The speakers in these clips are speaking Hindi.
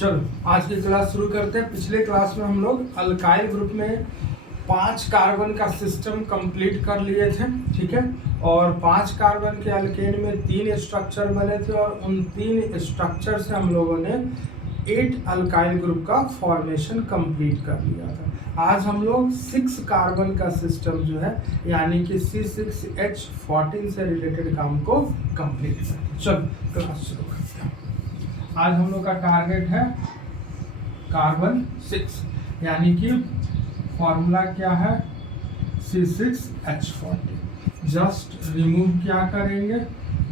चलो आज की क्लास शुरू करते हैं। पिछले क्लास में हम लोग अल्काइल ग्रुप में 5 कार्बन का सिस्टम कंप्लीट कर लिए थे, ठीक है। और 5 कार्बन के अल्केन में 3 स्ट्रक्चर बने थे और उन 3 स्ट्रक्चर से हम लोगों ने 8 अल्काइल ग्रुप का फॉर्मेशन कंप्लीट कर लिया था। आज हम लोग 6 कार्बन का सिस्टम जो है यानी कि C6H14 से रिलेटेड काम को कंप्लीट करें। चलो क्लास शुरू करते हैं। आज हम लोग का टारगेट है कार्बन 6 यानी कि फॉर्मूला क्या है C6H14। जस्ट रिमूव क्या करेंगे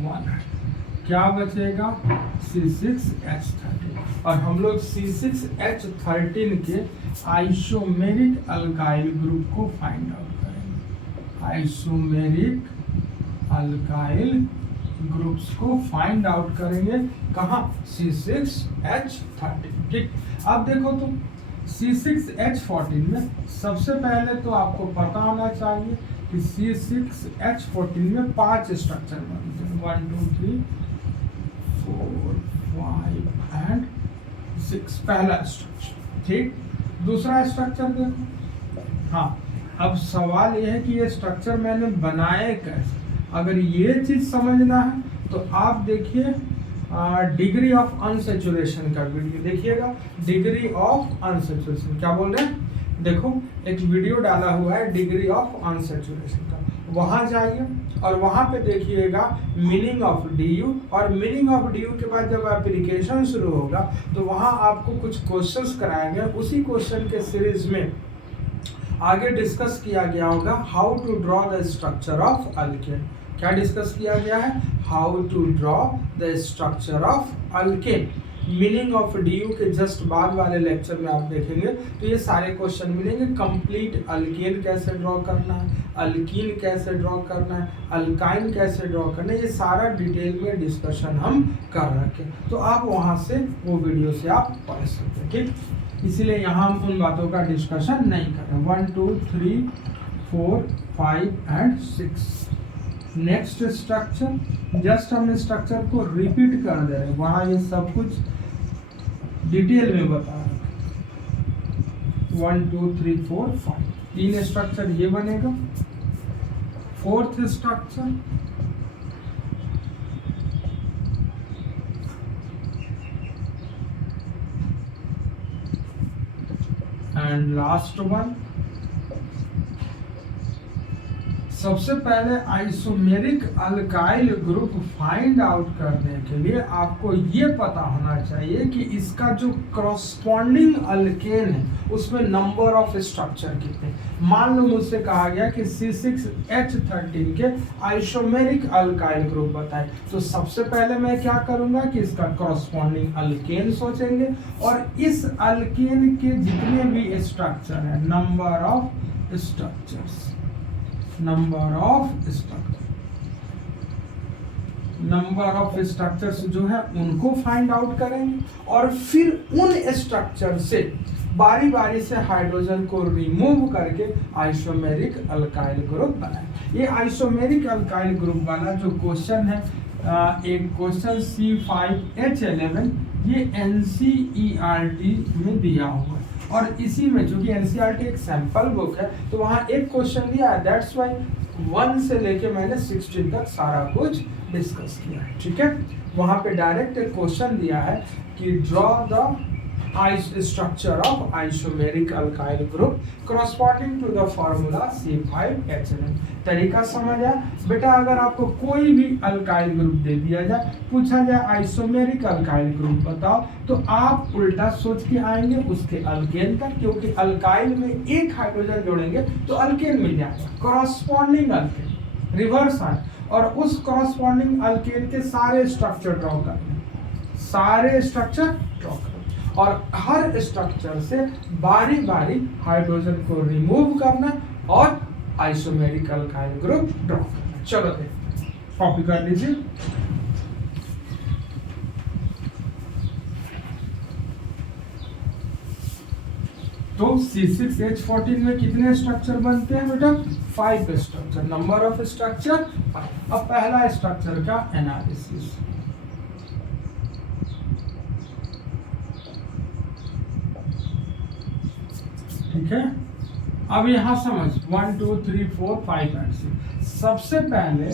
1, क्या बचेगा C6H13 और हम लोग C6H13 के आइसोमेरिक अल्काइल ग्रुप को फाइंड आउट करेंगे। आइसोमेरिक अल्काइल ग्रुप्स को फाइंड आउट करेंगे कहाँ C6H13, ठीक। अब देखो तो C6H14 में सबसे पहले तो आपको पता होना चाहिए कि C6H14 में 5 स्ट्रक्चर बनते हैं, 1 2 3 4 5 एंड 6 पहला स्ट्रक्चर, ठीक। दूसरा स्ट्रक्चर देखो, हाँ। अब सवाल यह है कि ये स्ट्रक्चर मैंने बनाए कैसे। अगर ये चीज समझना है तो आप देखिए डिग्री ऑफ अनसेचुरेशन का वीडियो देखिएगा। डिग्री ऑफ अनसेचुरेशन क्या बोल रहे हैं, देखो एक वीडियो डाला हुआ है डिग्री ऑफ अनसेचुरेशन का, वहां जाइए और वहां पे देखिएगा मीनिंग ऑफ DU और मीनिंग ऑफ DU के बाद जब एप्लीकेशन शुरू होगा तो वहां आपको कुछ क्वेश्चंस कराएंगे। उसी क्वेश्चन के सीरीज में आगे डिस्कस किया गया होगा how to draw the structure of alkane. क्या डिस्कस किया गया है, how to draw the structure of alkane. Meaning of DU के जस्ट बाद वाले लेक्चर में आप देखेंगे तो ये सारे क्वेश्चन मिलेंगे। कंप्लीट अल्केन कैसे ड्रॉ करना है, अल्कीन कैसे ड्रॉ करना है, अल्काइन कैसे ड्रॉ करना है, ये सारा डिटेल में डिस्कशन हम कर रखे, तो आप वहां से वो वीडियो से आप पढ़ सकते हैं, ठीक। इसीलिए यहाँ हम उन बातों का डिस्कशन नहीं कर रहे। 1 2 3 4 5 एंड 6 नेक्स्ट स्ट्रक्चर। जस्ट हमने स्ट्रक्चर को रिपीट कर दे रहे हैं, वहां ये सब कुछ डिटेल में बता रहे हैं। 1 2 3 4 5 3 स्ट्रक्चर ये बनेगा। Fourth structure and last one. सबसे पहले isomeric alkyl group find out करने के लिए आपको ये पता होना चाहिए कि इसका जो करस्पॉन्डिंग अल्केन है उसमें नंबर ऑफ स्ट्रक्चर कितने। मान लो मुझसे कहा गया कि C6H13 के आइसोमेरिक अल्काइल ग्रुप बताए, तो सबसे पहले मैं क्या करूंगा कि इसका करस्पॉन्डिंग अल्केन सोचेंगे और इस अल्केन के जितने भी स्ट्रक्चर है नंबर ऑफ स्ट्रक्चर्स जो है उनको फाइंड आउट करेंगे और फिर उन स्ट्रक्चर से बारी बारी से हाइड्रोजन को रिमूव करके आइसोमेरिक अल्काइल ग्रुप बनाए। ये आइसोमेरिक अल्काइल ग्रुप वाला जो क्वेश्चन है, एक क्वेश्चन C5H11 ये NCERT में दिया हुआ है और इसी में चूंकि NCERT एक सैंपल बुक है तो वहाँ एक क्वेश्चन दिया है, दैट्स वाई 1 से लेके मैंने 16 तक सारा कुछ डिस्कस किया है, ठीक है। वहाँ पे डायरेक्ट एक क्वेश्चन दिया है कि draw the structure of isomeric alkyl group corresponding to the formula C5H11। तरीका समझ आया बेटा। अगर आपको कोई भी अल्काइल ग्रुप दे दिया जाए, पूछा जाए आइसोमेरिक अल्काइल ग्रुप बताओ, तो आप उल्टा सोच के आएंगे उसके अल्केन तक, क्योंकि अल्काइल में एक हाइड्रोजन जोड़ेंगे तो अल्केन मिल जाएगा। करस्पॉन्डिंग अल्केन रिवर्स है और उस करस्पॉन्डिंग अल्केन के सारे स्ट्रक्चर ड्रॉ करने, सारे स्ट्रक्चर ड्रॉ करने और हर स्ट्रक्चर से बारी बारी हाइड्रोजन को रिमूव करना और आइसोमेरिक अल्काइल ग्रुप ड्रॉ करना। चलो देखते हैं, कॉपी कर लीजिए। तो C6H14 में कितने स्ट्रक्चर बनते हैं बेटा, 5 स्ट्रक्चर। Number of structure 5। अब पहला स्ट्रक्चर का एनालिसिस। ठीक है। अब यहाँ समझ 1 2 3 4 5 एंड 6। सबसे पहले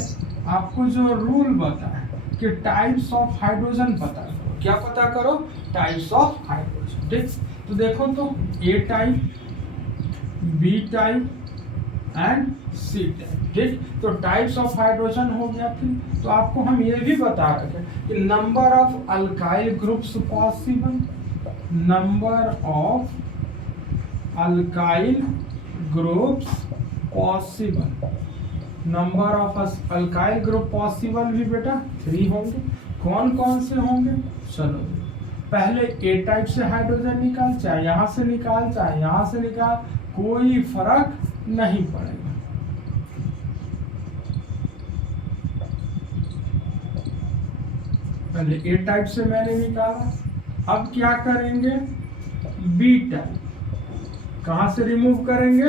आपको जो रूल बताया कि टाइप्स ऑफ हाइड्रोजन पता करो। क्या पता करो? Types of hydrogen. ठीक, तो देखो तो A type, B type and C type. ठीक, तो टाइप्स ऑफ हाइड्रोजन हो गया। फिर तो आपको हम ये भी बता रहे थे कि number of alkyl groups possible, number of alkyl groups possible, number of alkyl group possible भी बेटा 3 होंगे। कौन कौन से होंगे? चलो पहले ए टाइप से हाइड्रोजन निकाल, चाहे यहां से निकाल चाहे यहां से निकाल, कोई फर्क नहीं पड़ेगा। पहले ए टाइप से मैंने निकाला, अब क्या करेंगे? B type. कहां से रिमूव करेंगे?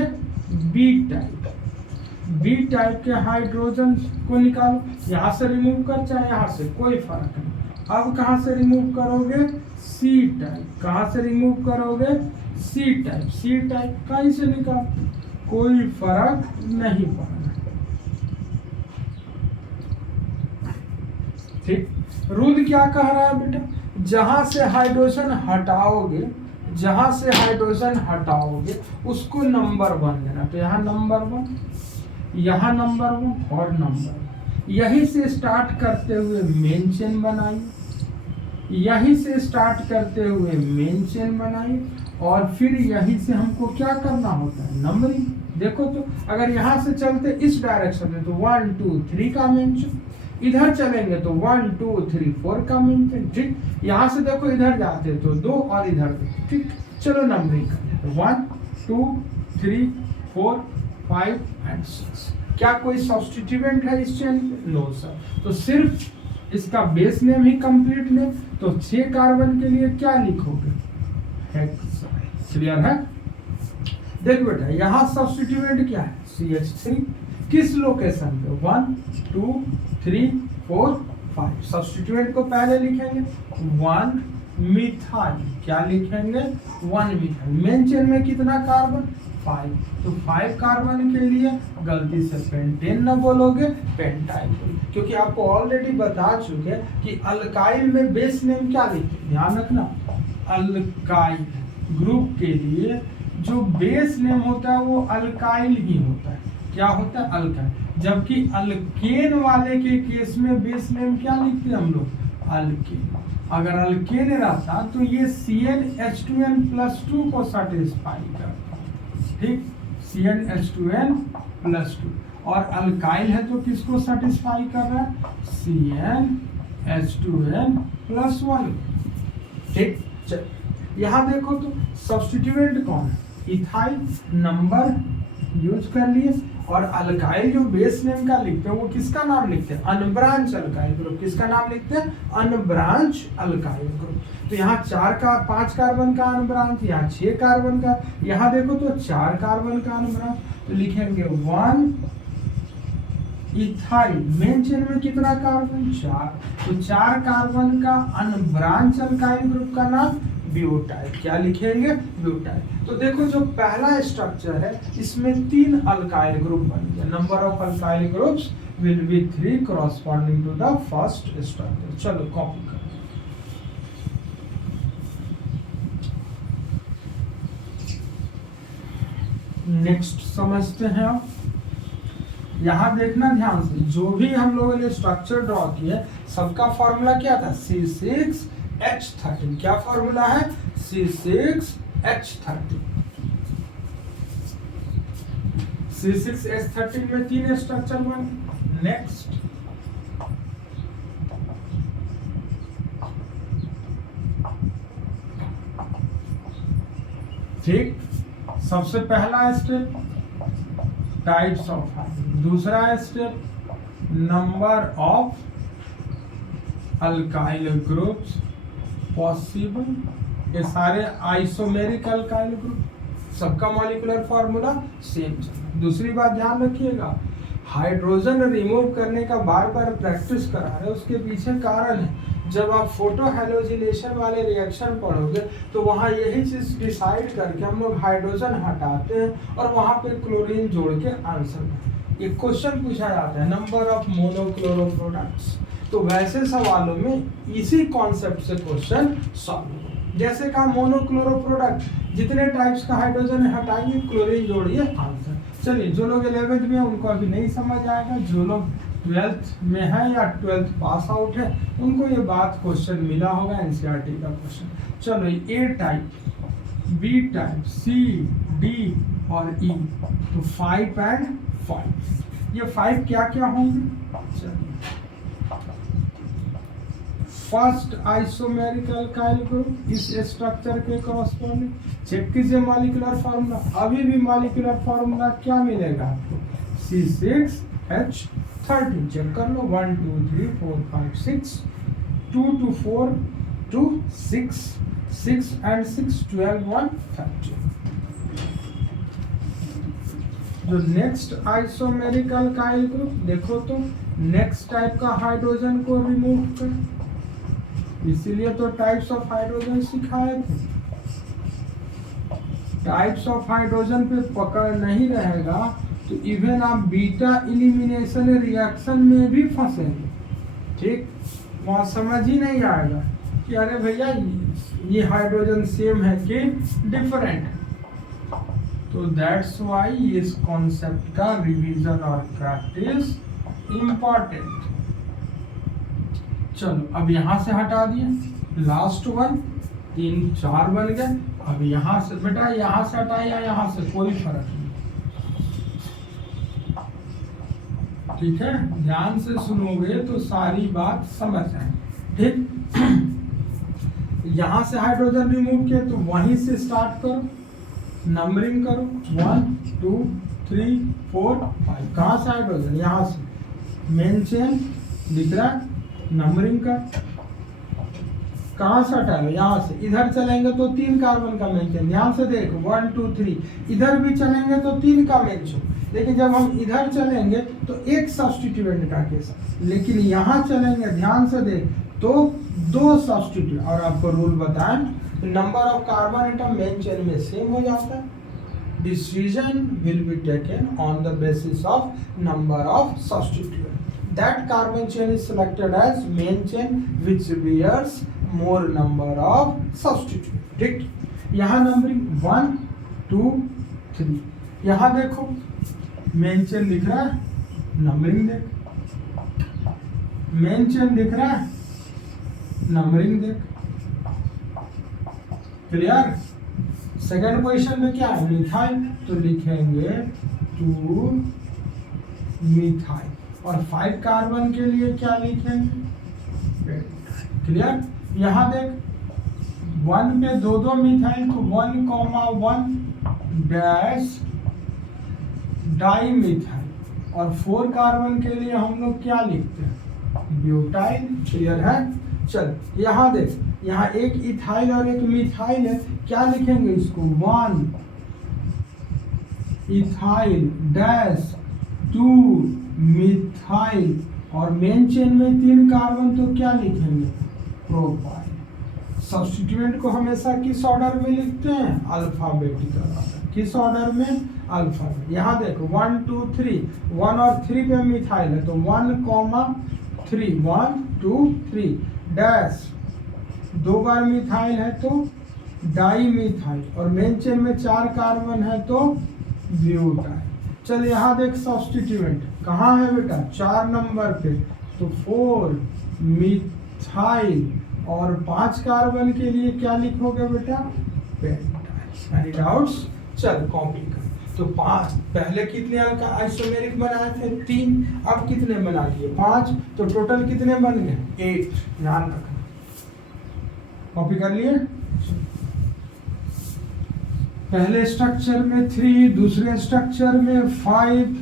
B type. बी टाइप के हाइड्रोजन को निकालो, यहां से रिमूव कर चाहे यहां से, कोई फर्क नहीं। अब कहां से रिमूव करोगे? C type. कहां से रिमूव करोगे? C type. सी टाइप कहीं से निकाल, कोई फर्क नहीं पड़ना। ठीक, रूल क्या कह रहा है बेटा? जहां से हाइड्रोजन हटाओगे, जहां से हाइड्रोजन हटाओगे उसको नंबर 1 देना। तो यहाँ नंबर 1, यहाँ नंबर 1 और नंबर 1। यहीं से स्टार्ट करते हुए मेन चेन बनाइए, यहीं से स्टार्ट करते हुए मेन चेन बनाइए, और फिर यहीं से हमको क्या करना होता है? नंबरिंग। देखो तो अगर यहाँ से चलते इस डायरेक्शन में तो 1 2 3 का मेन चेन, इधर चलेंगे तो 1 2 3 4 का मेन चेन। ठीक, यहाँ से देखो इधर जाते तो 2 और इधर 2। ठीक, चलो नंबरिंग करें। 1 2 3 4 5 एंड 6। क्या कोई सब्स्टिट्यूएंट है इस चेन पे? No sir. तो सिर्फ इसका बेस नेम ही कंप्लीट नेम। तो 6 कार्बन के लिए क्या लिखोगे? हेक्सा। क्लियर है? देख बेटा, यहाँ सब्स्टिट्यूएंट क्या है? CH3। किस लोकेशन पे? 1 2 3 4 5। सब्स्टिट्यूएंट को पहले लिखेंगे 1 मिथाइल। क्या लिखेंगे? 1 मिथाइल। मेन चेन में कितना कार्बन? 5। तो 5 कार्बन के लिए गलती से पेंटेन न बोलोगे, पेंटाइल बोलोगे, क्योंकि आपको ऑलरेडी बता चुके कि अल्काइल में बेस नेम क्या लिखते हैं। ध्यान रखना, अल्काइल ग्रुप के लिए जो बेस नेम होता है वो अल्काइल ही होता है। क्या होता है? अल्काइल। जबकि अल्केन वाले के केस में बेस नेम क्या लिखते हैं हम लोग? अल्केन। अगर अल्केन रहता तो ये CnH2n+2 को सेटिस्फाई करता। ठीक, CnH2n+2। और अल्काइल है तो किसको सेटिस्फाई कर रहा है? CnH2n+1। ठीक, चल यहाँ देखो तो सब्स्टिट्यूएंट कौन है? इथाइल। नंबर यूज कर लिए। और अल्काइल जो बेस नेम का लिखते हैं वो किसका नाम लिखते हैं? Unbranch alkyl group. किसका नाम लिखते हैं? Unbranch alkyl group. तो यहाँ 5 कार्बन का अनब्रांच, यहाँ 6 कार्बन का, यहाँ देखो तो 4 कार्बन का अनब्रांच। तो लिखेंगे 1 इथाइल। मेन चेन में कितना कार्बन? 4। तो 4 कार्बन का अनब्रांच अल्काइल ग्रुप का नाम ब्यूटाइल। क्या लिखेंगे? ब्यूटाइल। तो देखो जो पहला स्ट्रक्चर है इसमें 3 अल्काइल ग्रुप बन गया। Number of alkyl groups will be 3 corresponding to the first structure. चलो कॉपी करो। नेक्स्ट समझते हैं आप। यहाँ देखना ध्यान से, जो भी हम लोगों ने स्ट्रक्चर ड्रॉ किया सबका फॉर्मूला क्या था? C6H13। क्या फॉर्मूला है? C6H13। C6H13 में 3 स्ट्रक्चर बने। नेक्स्ट, ठीक, सबसे पहला स्टेप टाइप्स ऑफ हाइड्रोजन, दूसरा step number of alkyl groups possible. ये सारे आइसोमेरिक अल्काइल ग्रुप, सबका मॉलिक्यूलर फॉर्मूला सेम। दूसरी बात ध्यान रखिएगा, हाइड्रोजन रिमूव करने का बार बार प्रैक्टिस करा रहे, उसके पीछे कारण है जब आप फोटो हेलोजिनेशन वाले रिएक्शन पढ़ोगे तो वहाँ यही चीज डिसाइड करके हम लोग हाइड्रोजन हटाते हैं और वहाँ पे क्लोरीन जोड़ के आंसर ये क्वेश्चन पूछा जाता है, नंबर ऑफ मोनोक्लोरो प्रोडक्ट्स। तो वैसे सवालों में इसी कॉन्सेप्ट से क्वेश्चन सॉल्व। जैसे कहा मोनोक्लोरो प्रोडक्ट, जितने टाइप्स का हाइड्रोजन हटाएंगे क्लोरीन जोड़िए आंसर। चलिए, जो लोग 11th में उनको अभी नहीं समझ आएगा, जो लोग 12th में है या 12th पास आउट है उनको ये बात क्वेश्चन मिला होगा, एनसीईआरटी का क्वेश्चन। चलो, ए टाइप, बी टाइप, सी, डी और ई, तो 5 and 5, ये 5 क्या क्या होंगे? चलिए, फर्स्ट आइसोमेरिक अल्काइल ग्रुप इस स्ट्रक्चर के कॉरस्पॉन्डिंग। चेक कीजिए मॉलिक्यूलर फार्मूला, अभी भी मॉलिक्यूलर फार्मूला क्या मिलेगा आपको? C6H13। चेक कर लो, 1 2 3 4 5 6, 2 to 4 to 6, 6 and 6 12 1 13। जो नेक्स्ट आइसोमेरिक अल्काइल ग्रुप देखो तो नेक्स्ट टाइप का हाइड्रोजन को रिमूव कर, इसीलिए तो टाइप्स ऑफ हाइड्रोजन सिखाए थे। टाइप्स ऑफ हाइड्रोजन पे पकड़ नहीं रहेगा तो इवन आप बीटा एलिमिनेशन रिएक्शन में भी फंसेंगे। ठीक, वहां समझ ही नहीं आएगा कि अरे भैया ये हाइड्रोजन सेम है कि डिफरेंट। तो दैट्स वाई इस कॉन्सेप्ट का रिवीजन और प्रैक्टिस इंपॉर्टेंट। चलो, अब यहां से हटा दिए, लास्ट वन, 3 4 बन गए। अब यहां से बेटा, यहां से हटाए या यहां से, कोई फर्क नहीं। ठीक है, ध्यान से सुनोगे तो सारी बात समझ आए। ठीक, यहां से हाइड्रोजन रिमूव किया तो वहीं से स्टार्ट करो, नंबरिंग करो, 1 2 3 4 5। कहां से हाइड्रोजन? यहां से मेन चेन दिख रहा है, नंबरिंग का। कहां से हटा लो? यहाँ से। इधर चलेंगे तो 3 कार्बन का मेन चेन, ध्यान से देख, 1 2 3। इधर भी चलेंगे तो 3 का मेन चेन, लेकिन जब हम इधर चलेंगे तो एक सब्स्टिट्यूएंट का केस, लेकिन यहाँ चलेंगे, ध्यान से देख, तो 2 सब्स्टिट्यूट। और आपको रूल बताएं, number of carbon atom main chain में सेम हो जाता है। Decision will be taken on the basis of number of substituent. That carbon chain is selected as main chain which bears more number of substituent. ठीक, यहाँ नंबरिंग 1 2 3। यहाँ देखो मेन चेन दिख रहा है, नंबरिंग देख, मेन चेन दिख रहा है, नंबरिंग देख। क्लियर? सेकेंड पोजीशन में क्या है? मिथाइल, तो लिखेंगे 2 मिथाइल। और 5 कार्बन के लिए क्या लिखेंगे? क्लियर? यहाँ देख, 1 पे 2 मिथाइल, तो 1,1 डैश डाई मिथाइल। और 4 कार्बन के लिए हम लोग क्या लिखते हैं? ब्यूटाइल। क्लियर है? चल, यहाँ देख, यहाँ एक इथाइल और एक मिथाइल है, क्या लिखेंगे इसको? 1 इथाइल डैश 2 मिथाइल। और मेन चेन में 3 कार्बन, तो क्या लिखेंगे? प्रोपाइल। सब्स्टिट्यूएंट को हमेशा किस ऑर्डर में लिखते हैं? Alphabetical order. किस ऑर्डर में? अल्फाबेट। यहाँ देखो 1 2 3, 1 और 3 पे मिथाइल है, तो 1,3, 1 2 3 डैश 2 बार मिथाइल है तो डाई मिथाइल। और मेन चेन में 4 कार्बन है तो ब्यूटाइल। चल, यहाँ देख सब्स्टिट्यूएंट कहाँ है बेटा? 4 नंबर पे, तो 4 मिथाइल। और 5 कार्बन के लिए क्या लिखोगे बेटा? पेंटाइल। Any doubts? चल, कॉपी कर। तो 5, पहले कितने आइसोमेरिक बनाए थे? 3, अब कितने बना लिए? 5। तो टोटल कितने बन गए? 8। ध्यान रखना, कॉपी कर लिए। पहले स्ट्रक्चर में 3, दूसरे स्ट्रक्चर में 5।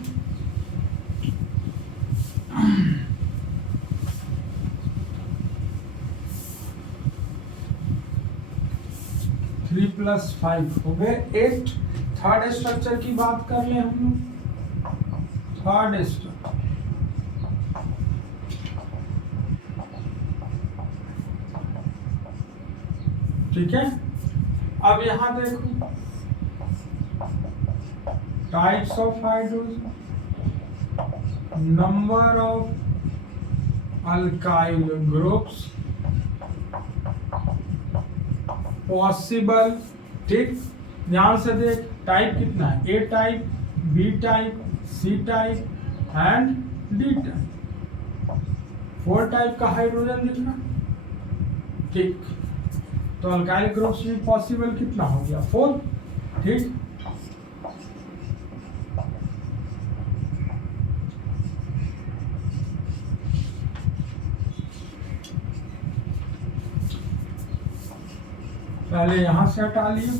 3 + 5 हो गए 8। थर्ड स्ट्रक्चर की बात कर ले हम लोग। थर्ड स्ट्रक्चर ठीक है। अब यहां देखो types of hydrogen, number of alkyl groups possible. ठीक, ध्यान से देख, टाइप कितना है, A type, B type, C type and D type. 4 type का हाइड्रोजन दिख रहा। ठीक, तो अल्काइल ग्रुप्स में पॉसिबल कितना हो गया, 4। ठीक, पहले यहां से हटा लिया,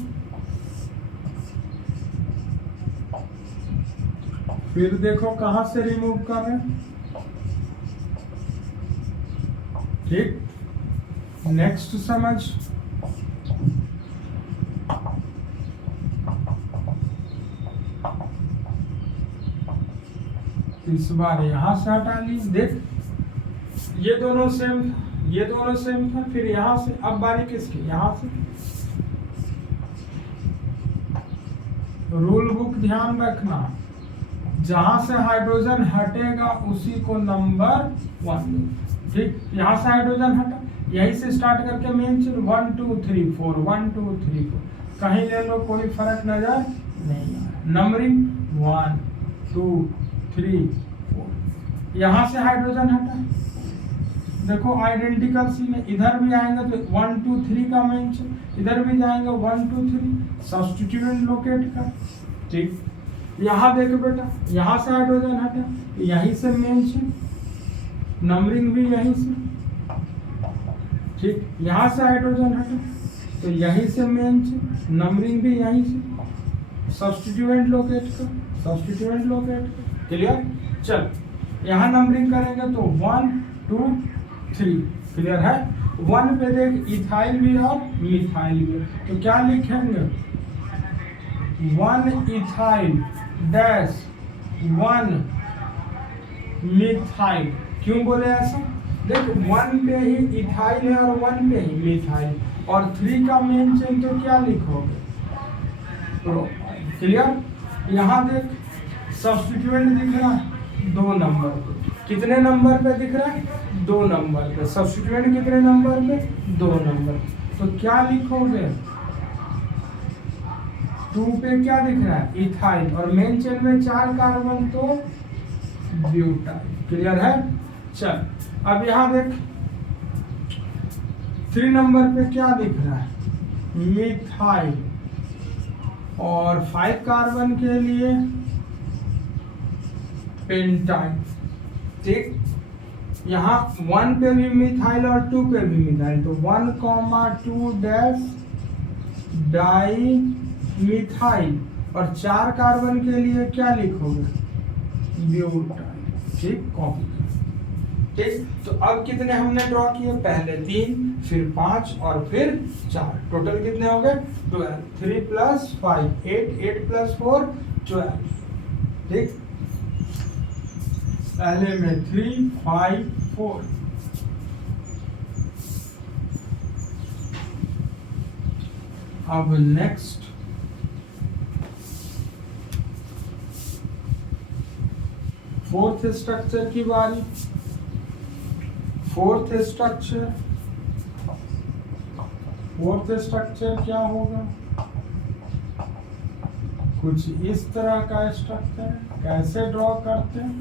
फिर देखो कहां से रिमूव कर रहे हैं। ठीक, नेक्स्ट समझ, इस बार यहां से हटा ली। देख ये दोनों सेम था, ये दोनों सेम था, फिर यहां से, अब बारी किसकी, यहां से। रूल बुक ध्यान रखना, जहां से हाइड्रोजन हटेगा उसी को नंबर 1। ठीक, यहां से हाइड्रोजन हटा, यहीं से स्टार्ट करके मेन चीज 1 2 3 4 1 2 3 4 कहीं ले लो, कोई फर्क नजर नहीं आ रहा। नंबरिंग 1 2 3 4, यहां से हाइड्रोजन हटा, देखो आइडेंटिकल सी में, इधर भी आएंगे तो 1 2 3 का मेन चीज, इधर भी जाएंगे 1 2 3, सब्स्टिट्यूएंट लोकेट कर। ठीक, यहाँ देखो बेटा, यहाँ से हाइड्रोजन हटा, यहीं से मेन चीज, नंबरिंग भी यहीं से। ठीक, यहाँ से हाइड्रोजन हटा तो यहीं से मेन चीज, नंबरिंग भी यहीं से, सब्स्टिट्यूएंट लोकेट कर, सब्स्टिट्यूएंट लोकेट कर। क्लियर, चल यहाँ नंबरिंग करेंगे तो 1 2 3। क्लियर है। 1 पे देख इथाइल भी और मिथाइल भी, तो क्या लिखेंगे, 1 इथाइल डैश 1 मिथाइल। क्यों बोले ऐसा, देख 1 पे ही इथाइल है और 1 पे ही मिथाइल, और 3 का मेन चेन तो क्या लिखोगे, तो क्लियर। यहाँ देख सब्स्टिट्यूएंट दिख रहा है 2 नंबर पे, कितने नंबर पे दिख रहा है, 2 नंबर पे। सब्स्टिट्यूएंट कितने नंबर पे, 2 नंबर, तो क्या लिखोगे, 2 पे क्या दिख रहा है, इथाइल, और मेन चेन में 4 कार्बन तो ब्यूटाइल। क्लियर है। चल अब यहां देख 3 नंबर पे क्या दिख रहा है, मिथाइल, और 5 कार्बन के लिए पेंटाइल। ठीक, यहाँ 1 पे भी मिथाइल और 2 पे भी मिथाइल, तो 1,2 डैश डाई मिथाइल, और 4 कार्बन के लिए क्या लिखोगे, ब्यूटाइल। ठीक, कॉपी। ठीक, तो अब कितने हमने ड्रॉ किए, पहले 3, फिर 5 और फिर 4, टोटल कितने हो गए 12। 3 + 5 8, 8 + 4 12। ठीक, पहले में 3 5 4। अब नेक्स्ट फोर्थ स्ट्रक्चर की बारी। फोर्थ स्ट्रक्चर क्या होगा, कुछ इस तरह का स्ट्रक्चर। कैसे ड्रॉ करते हैं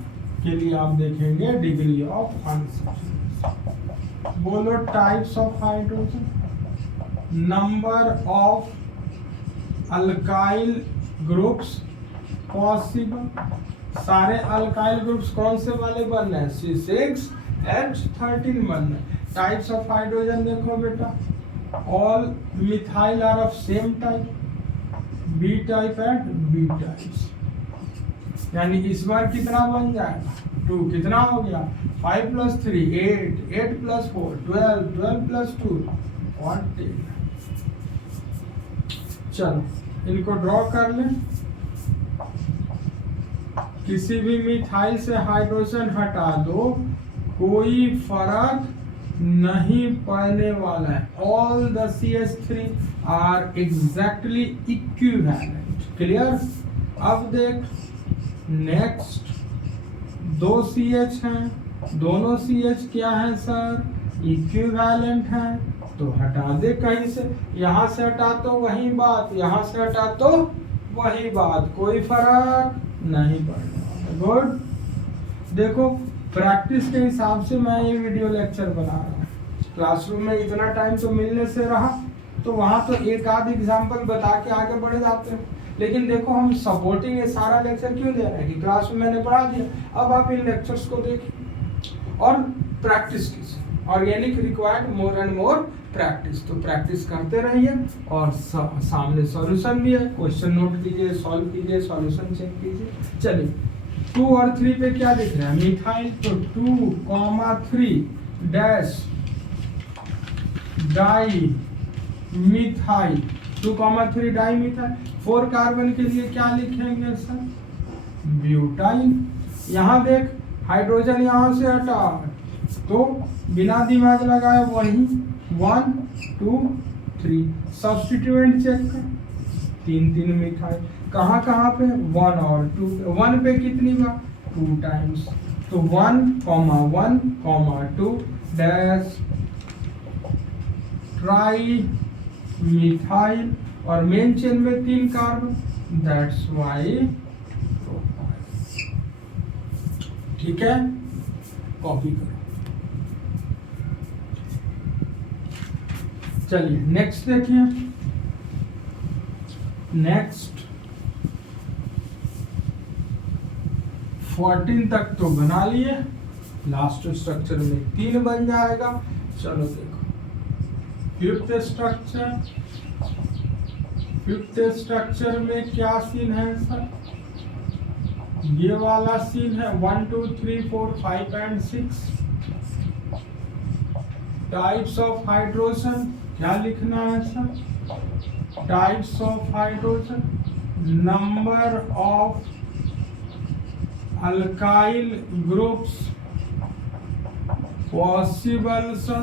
के लिए आप देखेंगे डिग्री ऑफ अनसब्स्टिट्यूशन। बोलो types of hydrogen, number of alkyl groups possible. सारे अल्काइल ग्रुप्स कौन से वाले बन रहे हैं, C6H13 बन रहे हैं। टाइप्स ऑफ हाइड्रोजन देखो बेटा, all methyl are of same type, B type and B types. यानी इस बार कितना बन जाएगा, 2। कितना हो गया, 5 + 3 8, 8 + 4 12, 12 + 2 14। चलो इनको ड्रॉ कर लें। किसी भी मिथाइल से हाइड्रोजन हटा दो, कोई फर्क नहीं पढ़ने वाला है। All the CH3 are exactly equivalent. Clear. अब देख नेक्स्ट, दो CH हैं, दोनों CH क्या है सर, इक्विवेलेंट है, तो हटा दे कहीं से, यहाँ से हटा तो वही बात, यहाँ से हटा तो वही बात, कोई फर्क नहीं पड़ने वाला। गुड। देखो प्रैक्टिस के हिसाब से मैं ये वीडियो लेक्चर बना रहा हूँ। क्लासरूम में इतना टाइम तो मिलने से रहा, तो वहाँ तो एक आध एग्जाम्पल बता के आगे बढ़ जाते हैं। लेकिन देखो हम सपोर्टिंग ये सारा लेक्चर क्यों दे रहे हैं कि क्लास में मैंने पढ़ा दिया, अब आप इन लेक्चर्स को देखिए और प्रैक्टिस कीजिए। Organic required more and more practice, तो प्रैक्टिस करते रहिए और सामने सॉल्यूशन भी है, क्वेश्चन नोट कीजिए, सॉल्व कीजिए, सॉल्यूशन चेक कीजिए। चलिए 2 और 3 पे क्या दिख रहा है, मिथाइल, तो 2,3 dash di methyl, 2,3 di methyl. 4 carbon के लिए क्या लिखेंगे सर, ब्यूटाइल। यहाँ देख हाइड्रोजन यहाँ से हटा, तो बिना दिमाग लगाए वही 1 2 3 सब्स्टिट्यूएंट चेक कर, 3 मिथाइल। कहाँ कहाँ पे, 1 और 2, 1 पे कितनी बार, 2 टाइम्स, तो 1,1, 2 डैश ट्राई मिथाइल, और मेन चेन में 3 कार्बन, दैट्स वाई प्रोपाइल। ठीक है, कॉपी करो। चलिए नेक्स्ट देखिए, नेक्स्ट 14 तक तो बना लिए, लास्ट स्ट्रक्चर में 3 बन जाएगा। चलो देखो फिफ्थ स्ट्रक्चर में क्या सीन है सर, ये वाला सीन है 1 2 3 4 5 एंड 6। टाइप्स ऑफ हाइड्रोजन क्या लिखना है sir, types of hydrogen, number of alkyl groups possible sir.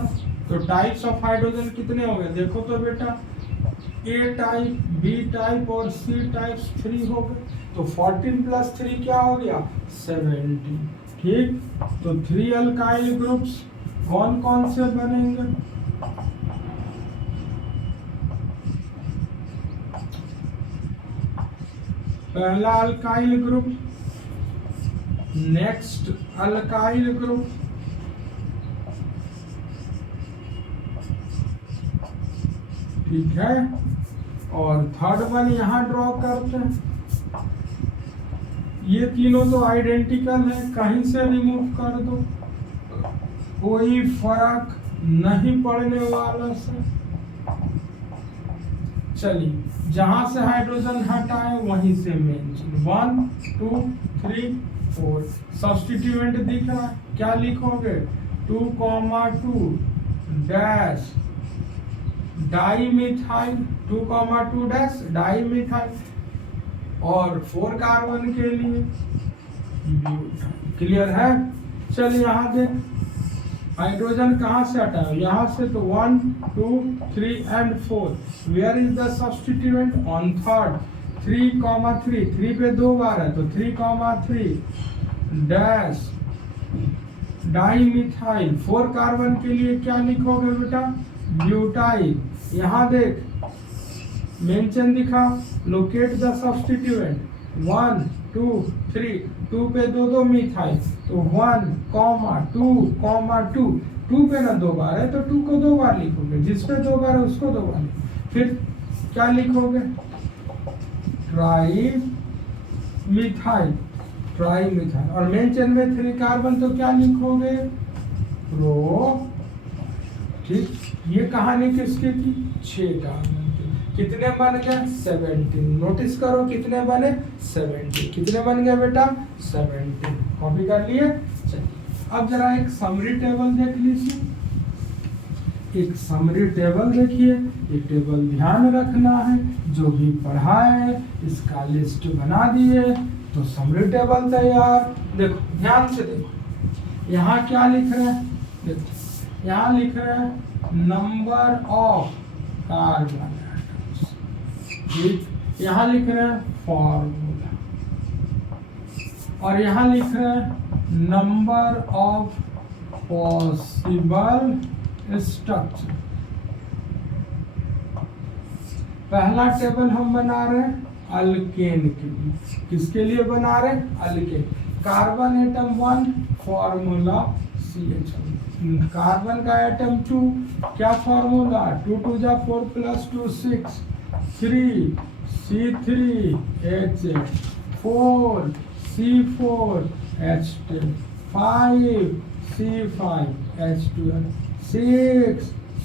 तो टाइप्स ऑफ हाइड्रोजन कितने हो गए, देखो तो बेटा, A टाइप, B टाइप और C टाइप 3 हो गए, तो 14 + 3 क्या हो गया, 17। ठीक, तो 3 अल्काइल ग्रुप्स कौन कौन से बनेंगे, पहला alkyl group, next alkyl group, ठीक है, और थर्ड वन यहाँ ड्रॉ करते हैं। ये तीनों तो आइडेंटिकल है, कहीं से रिमूव कर दो, कोई फर्क नहीं पड़ने वाला सर। चलिए जहां से हाइड्रोजन हटाए वहीं से मेंशन 1 2 3 4 सब्स्टिट्यूएंट दिख रहा है, क्या लिखोगे, 2,2 डैश डाईमिथाइल, 2,2 डैश डाईमिथाइल, और 4 कार्बन के लिए ब्यूटाइल। क्लियर है। चलिए यहाँ देख हाइड्रोजन कहाँ से हटाए, यहाँ से, तो 1 2 3 and 4। Where is the substituent, on third, 3,3, 3 पे 2 बार है, तो 3,3 डैश डाईमिथाइल। 4 कार्बन के लिए क्या लिखोगे बेटा, ब्यूटाइल। यहाँ देख मेंशन दिखा, लोकेट द सब्स्टिट्यूएंट, 1 2 3, 2 पे 2 मिथाइल, तो 1, 2, 2 पे ना 2 बार है, तो 2 को 2 बार लिखोगे, जिस पे 2 बार है उसको 2 बार लिखोगे। फिर क्या लिखोगे, ट्राई मिथाइल, और मेन चेन में 3 कार्बन, तो क्या लिखोगे, प्रो। ठीक, ये कहानी किसकी थी, 6 कार्बन की। कितने बन गए, 17। नोटिस करो कितने बने, 17। कितने बन गए बेटा, 17। कॉपी कर लिए। चलिए अब जरा एक समरी टेबल देख लीजिए, एक समरी टेबल देखिए, ये टेबल ध्यान रखना है, जो भी पढ़ा है इसका लिस्ट बना दिए, तो समरी टेबल तैयार। देखो ध्यान से देखो, यहाँ क्या लिख रहे हैं, देखो यहाँ लिख रहे हैं नंबर ऑफ कार्बन एटम्स, ठीक। यहाँ लिख रहे हैं फॉर्मूला, और यहाँ लिख रहे हैं नंबर ऑफ पॉसिबल स्ट्रक्चर। पहला टेबल हम बना रहे हैं अल्केन के लिए। किसके लिए बना रहे हैं? Alkane. Carbon atom 1 formula CH1, carbon का एटम 2 क्या फॉर्मूला 2 2 जा 4 + 2 6, 3 C3H8, 4 C4H10, 5 C5H12, 6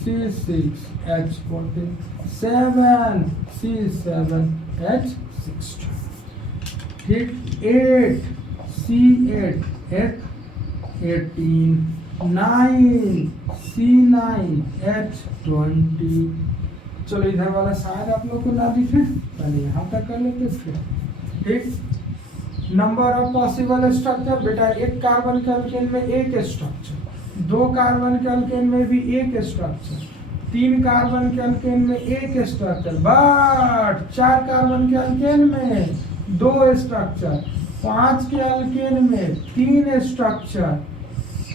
C6H14, 7 C7H16, ठीक। 8 C8H18, 9 C9H20। चलो इधर वाला शायद आप लोग को ना दिखे, पहले यहाँ तक कर लेते फिर, ठीक। नंबर ऑफ पॉसिबल स्ट्रक्चर, बेटा एक कार्बन के अल्केन में एक स्ट्रक्चर, 2 कार्बन के अल्केन में भी एक स्ट्रक्चर, 3 कार्बन के अल्केन में एक स्ट्रक्चर, बट 4 कार्बन के अल्केन में 2 स्ट्रक्चर, 5 के अल्केन में 3 स्ट्रक्चर,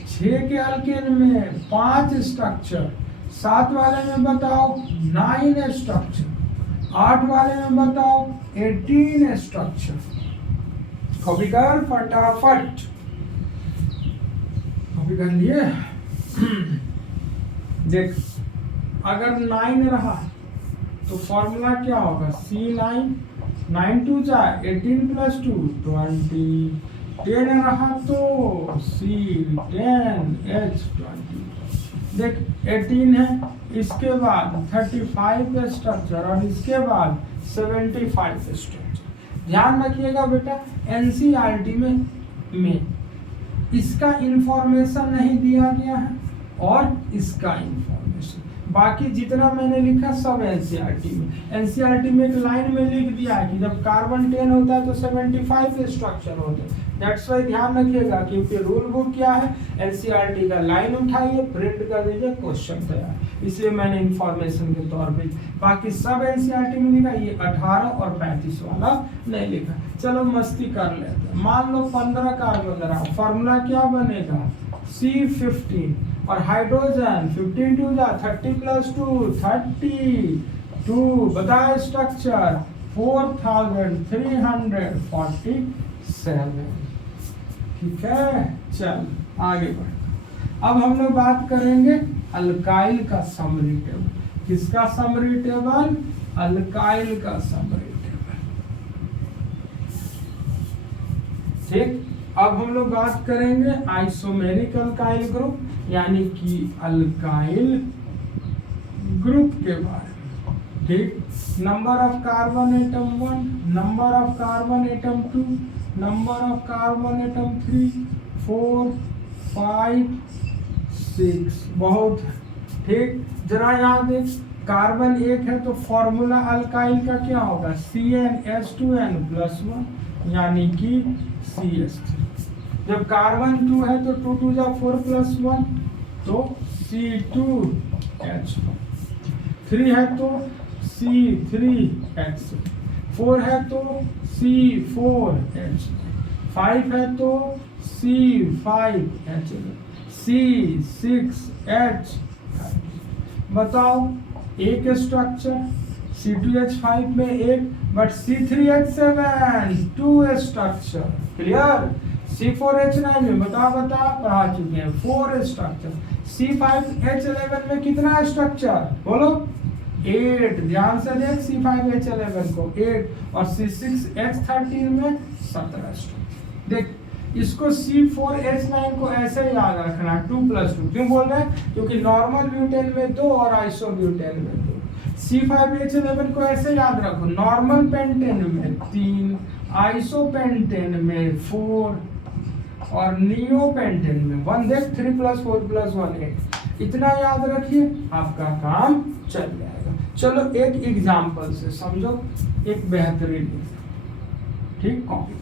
6 के अल्केन में 5 स्ट्रक्चर, 7 वाले में बताओ 9 स्ट्रक्चर, 8 वाले में बताओ 18 स्ट्रक्चर। कॉपी कर फटाफट, कॉपी कर लिए। देख अगर 9 रहा तो फॉर्मूला क्या होगा C9, 9 2 जा 18 + 2 20, 10 रहा तो C10H20। देख 18 है, इसके बाद 35 स्ट्रक्चर और इसके बाद 75 स्ट्रक्चर। ध्यान रखिएगा बेटा एनसीईआरटी में इसका इंफॉर्मेशन नहीं दिया गया है और इसका इंफॉर्मेशन, बाकी जितना मैंने लिखा सब एनसीईआरटी में। एनसीईआरटी में एक लाइन में लिख दिया है कि जब कार्बन 10 होता है तो 75 स्ट्रक्चर होते हैं। दैट्स वाई ध्यान रखिएगा, क्योंकि रूल बुक क्या है, एनसीईआरटी का लाइन उठाइए, प्रिंट कर दीजिए, क्वेश्चन तैयार। इसलिए मैंने इंफॉर्मेशन के तौर पे, बाकी सब एनसीईआरटी में लिखा, ये 18 और 35 वाला नहीं लिखा। चलो मस्ती कर लेते हैं। मान लो 15 कार्बन रहा, फॉर्मूला क्या बनेगा C15, और हाइड्रोजन 15 2 जा 30 + 2 32, बताए स्ट्रक्चर 4347। ठीक है, चल आगे बढ़। अब हम लोग बात करेंगे अल्काइल का समरी टेबल। किसका समरी टेबल? अल्काइल का समरी टेबल, ठीक। अब हम लोग बात करेंगे आइसोमेरिक अल्काइल ग्रुप, यानी कि अल्काइल ग्रुप के बारे में, ठीक। Number of carbon atom 1, number of carbon atom 2, number of carbon atom 3 4 5 6, बहुत, ठीक। जरा यहाँ देख, कार्बन 1 है तो फॉर्मूला अल्काइल का क्या होगा CnH2n+1, यानी कि CH3। जब कार्बन 2 है तो 2 2 जा 4 + 1 तो C2H1, 3 है तो C3H, 4 है तो C4H, 5 है तो C5H, C6H। बताओ एक स्ट्रक्चर C2H5 में एक, but C3H7 2 structure. Clear? C4H9 में बता पढ़ा चुके हैं 4 स्ट्रक्चर। C5H11 में कितना स्ट्रक्चर बोलो 8, ध्यान से देख C5H11 को 8, और C6H13 में 17 स्ट्रक्चर। देख इसको C4H9 को ऐसे याद रखना 2 + 2। क्यों बोल रहे हैं? क्योंकि नॉर्मल ब्यूटेन में 2 और आइसोब्यूटेन में 2। C5H11 को ऐसे याद रखो, नॉर्मल पेंटेन में 3, आइसोपेंटेन में 4 और नियोपेंटेन में 1। देख 3 + 4 + 1 8। इतना याद रखिए, आपका काम चल जाएगा। चलो एक एग्जाम्पल से समझो, एक बेहतरीन, ठीक। कॉपी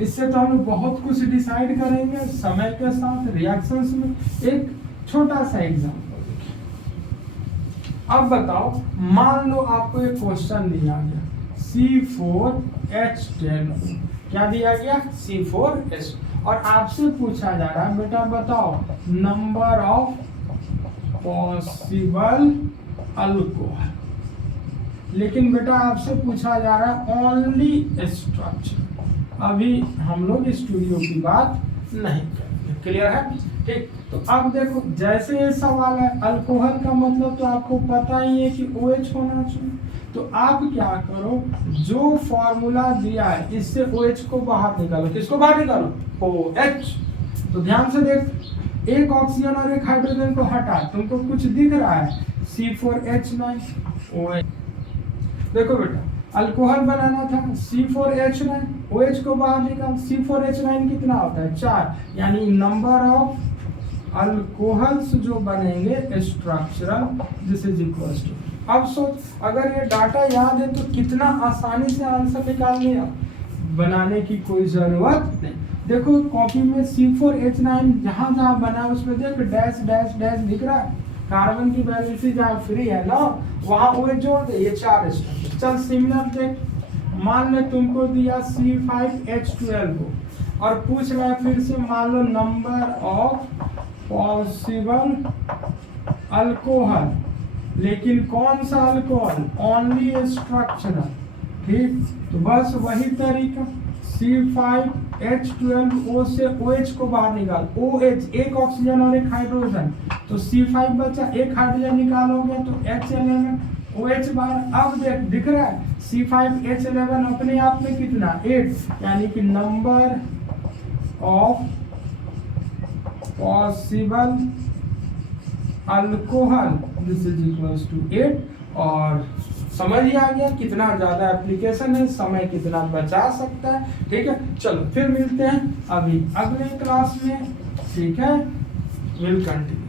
इससे तो हम लोग बहुत कुछ डिसाइड करेंगे समय के साथ रिएक्शंस में। एक छोटा सा एग्जाम्पल। अब बताओ, मान लो आपको एक क्वेश्चन दिया गया C4H10, क्या दिया गया C4H, और आपसे पूछा जा रहा है बेटा बताओ नंबर ऑफ पॉसिबल अल्कोहल, लेकिन बेटा आपसे पूछा जा रहा है ओनली स्ट्रक्चर। अभी हम लोग स्टूडियो की बात नहीं करेंगे, क्लियर है? ठीक, तो अब देखो जैसे ये सवाल है अल्कोहल का मतलब तो आपको पता ही है कि OH होना चाहिए, तो आप क्या करो, जो फॉर्मूला दिया है इससे OH को बाहर निकालो। किसको बाहर निकालो? OH। तो ध्यान से देख, एक ऑक्सीजन और एक हाइड्रोजन को हटा, तुमको कुछ दिख रहा है C4H9 OH। देखो बेटा अल्कोहल बनाना था C4H9, OH को बाहर निकाल, C4H9 कितना होता है 4, यानी नंबर ऑफ अल्कोहल्स जो बनेंगे structural, this is equal to. अब सोच, अगर ये डाटा याद है तो कितना आसानी से आंसर निकाल लिया, बनाने की कोई जरूरत नहीं। देखो कॉपी में C4H9 जहां जहां बना उसमें देख डैश डैश डैश दिख रहा है, कार्बन की वैलेंसी जहां फ्री है ना वहां OH जोड़ दे, ये 4 स्ट्रक्चर। चल सिमिलर देख, मान ले तुमको दिया C5H12 को और पूछ रहा है फिर से, मान लो नंबर ऑफ पॉसिबल अल्कोहल, लेकिन कौन सा अल्कोहल? Only structural. ठीक, तो बस वही तरीका, C5H12O से OH को बाहर निकाल, OH एक ऑक्सीजन और एक हाइड्रोजन, तो C5 बचा, एक हाइड्रोजन निकालोगे तो H11, OH बाहर। अब देख दिख रहा है C5H11 अपने आप में कितना 8, यानी कि number of possible alcohol this is equals to 8। और समझ ही आ गया कितना ज्यादा एप्लीकेशन है, समय कितना बचा सकता है। ठीक है, चलो फिर मिलते हैं अभी अगले क्लास में। ठीक है, विल कंटिन्यू।